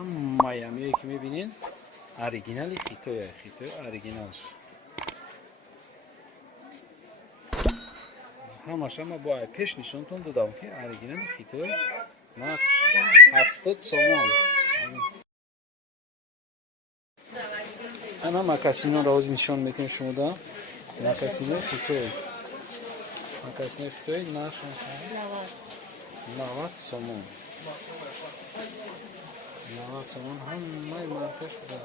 همه همیه که میبینین اوریجینال خیتوی اوریجینال. همش ما با پیش نشونتون دادم که اوریجینال خیتوی نقش 70 سومون. انا مکاسینو را از نشون میتیم شما دا مکاسینو خیتوی نقش 90 سومون. 90 سومون همه مارکش بوده.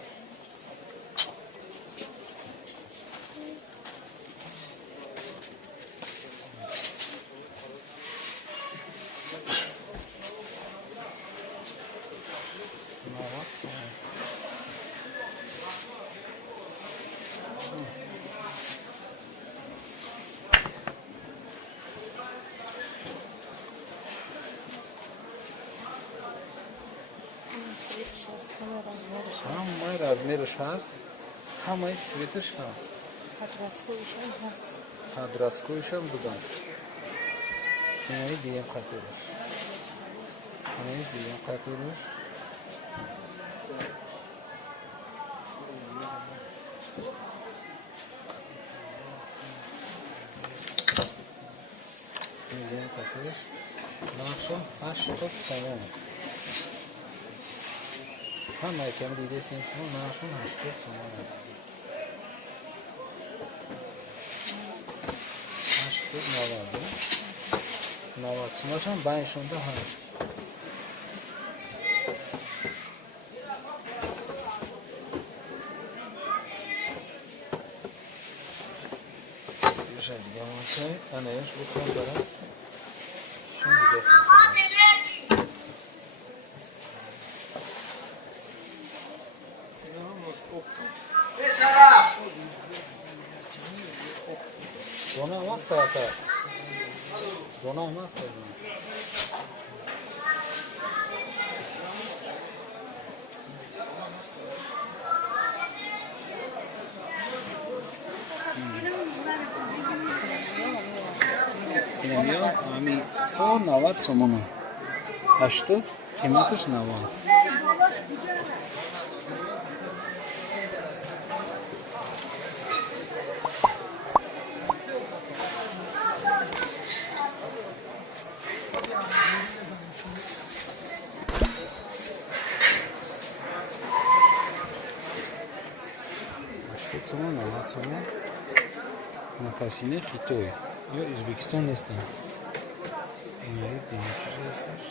همه رزمیرش هست، همه سویتش هست، هدرسکویش هم بوده است. اینایی دیگه قطورش، نقشم 80 سومون. همه کم دیده استیم شما نقشم 80 سومون. 80 90 سومش هم بینشونده هست. دیگه همه انایش بکنم دارم شون دیگه کنم. Dona هم هست تا دونه هم هست اینم یا همی تو 90 سومونه 80 قیمتش 90. سومون 90 سومون مکاسینه خیتوی یا ازبکستان هستن. اینایی دیمیتش هستش.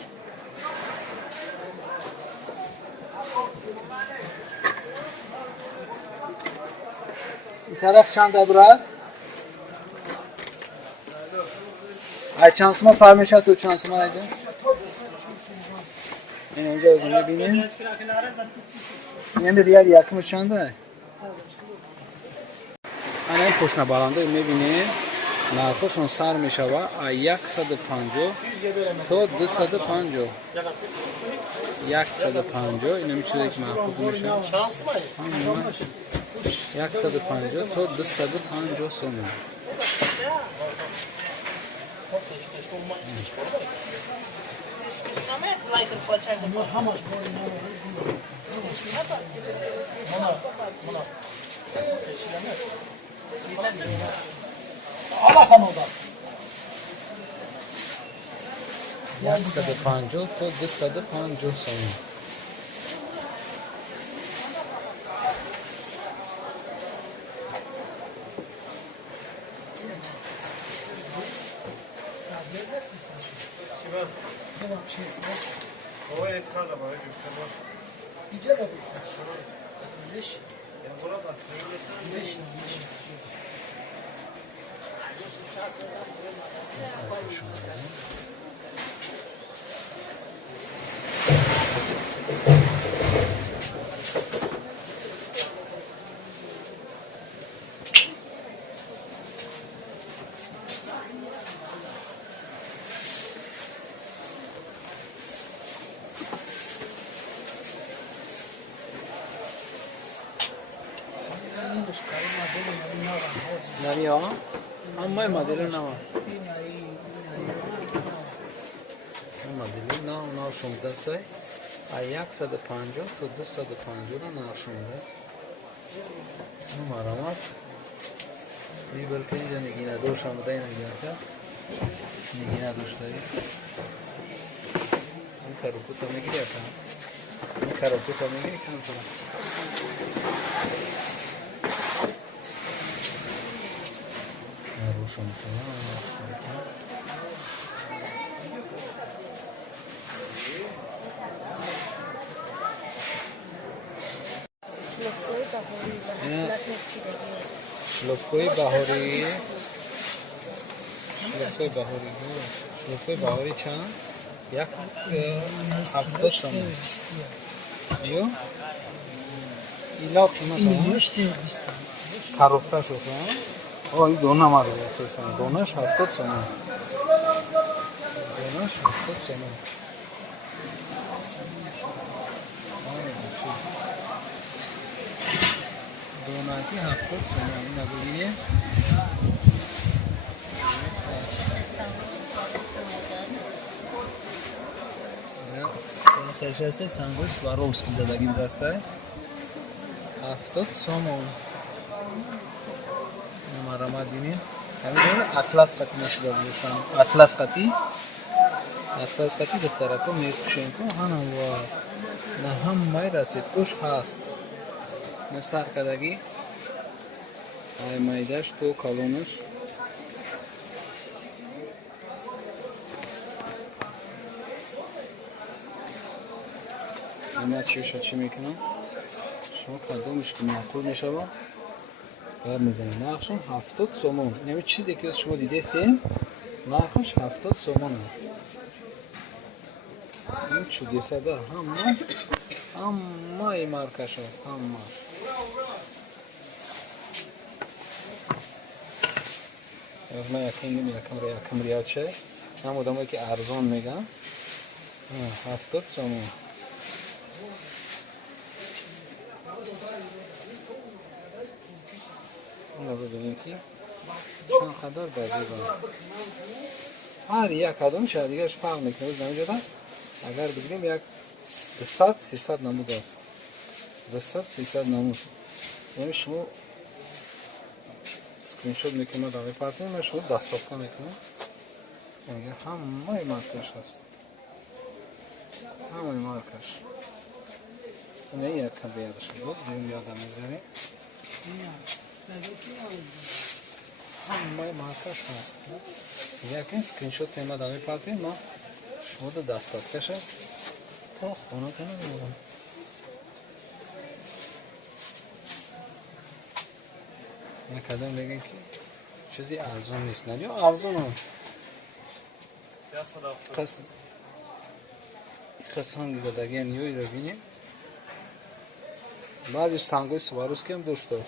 این طرف چند برای؟ ای چانسما سر میشه تو چانسما ایده؟ این اینجا از میبینیم این ریال یکمش چنده؟ این پشت بالنده میبینید نرخشون سر میشود 150 تا 250 اینم چیزی که محفوظ میشه 150 تا 250 سومون. حالا خانودا 150 تا 250 سومون. نمی‌آ؟ اما مدل نه. مدل نه شما دسته از 150 تا 250 را نقش میده. اینو مرامت این بلکه اینجا نگینه دوش هم بوده، این نگینه دوش داری. این کاروکوتا میگیری اکنم، این کاروکوتا میگیری کم کنم. روشن کنم شلوفکوی بهاری شلوفکوی بهاری چند؟ یک 70 تومان. ایو؟ ایلا قیمت هم؟ کاروکتا شو کنم؟ این دونه ما رو بفرستم. دونش 70 تومان. دونش 70 تومان. دوناتی 70 تومان. این ببینید. خیلی سانگوی سواروفسکی زدگیم دسته 70 تومان. مرامت بینید. همین اطلس قطی نشده بودستم. اطلس قطی دخترکو میکشین که نه هم مای رسید کش هست مثل کدگی های مایدش تو کالونش اما چی میکنم شما کدومش که معقول میشه با کار میزنیم. نقشم 70 تومان. یعنی چیزی که شما دیدستیم نقش 70 تومان. این چو دیسته همه ای مارکش هست. همه من یکی یکم ریال چه هم آدمایی که ارزان میگن 70 تومان. اینو ببینیم که چند قدر بازی هر یک کدوم شاید دیگرش فرق میکنه. نمیجاده اگر بگیریم یک 200-300 نمود است. 200-300 نمود. یعنی شما اسکرین شات میکنه دامی پارتین من شما دستافته میکنه. یعنی همه مارکش هست. همه مارکش. نه یک کم بیادش بود. بیون یادم میزنی. همه مارکش هست. یکی اسکرین شات میکنه دامی پارتین ما شما دستافته شد تا خونه کنه میگم. این کدام میگن که چیزی ارزان نیست. نه یا ارزان هم قص هنگی زدگی نیوی رو بینیم. بعضی سانگوی سواروفسکی هم داشت دار.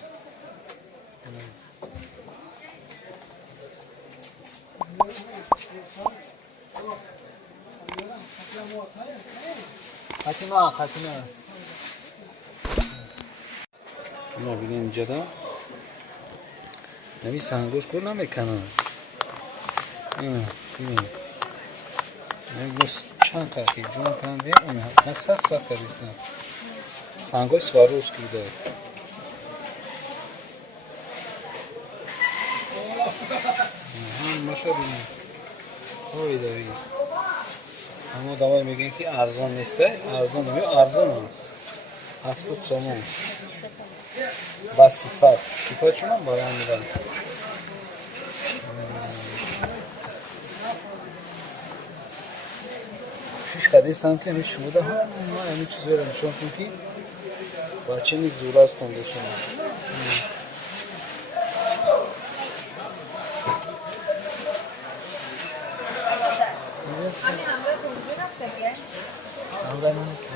خاتمه اینا بینیم اینجا دا نمی سانگوش کل نمیکنه. بینیم نمیگوست چند قرقی جون کنده اون نه سخت کردیستن سانگوی سواروفسکی داره. هم ماشه بینیم خوی داری. اما دوای میگن که ارزان نیسته. ارزان نمیو ارزان هم 70 تومان. با صفت چون هم باید میدن. شیش قدیستم که همیشه شما ده هم همین چیزی رو نشون کنم که بچه نیز زور است کنده شما. همراه نیست.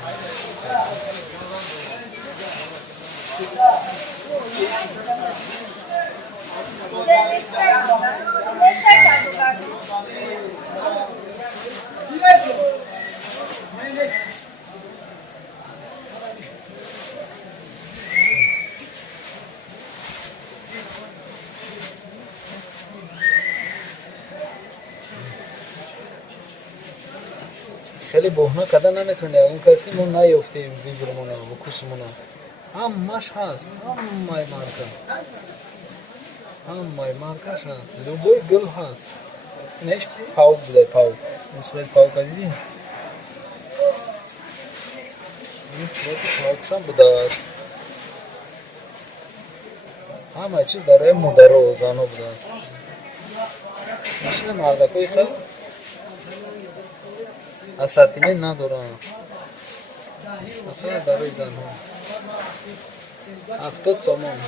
ولی بهونه کردن نمیتونی. اون کسی که ما نیافتیم ویبرمون و کسمون همش هست. همه مارکش هست. لوگوی گل هست. اینش پاو بوده. پاو این صورت پاو کردی؟ این صورت پاوکشان بوده است. همه چیز برای مادر و زنو بوده است. ماشین مردکوی خیلی اساتیمه ندارن. مثلا برای زنها 70 تومان.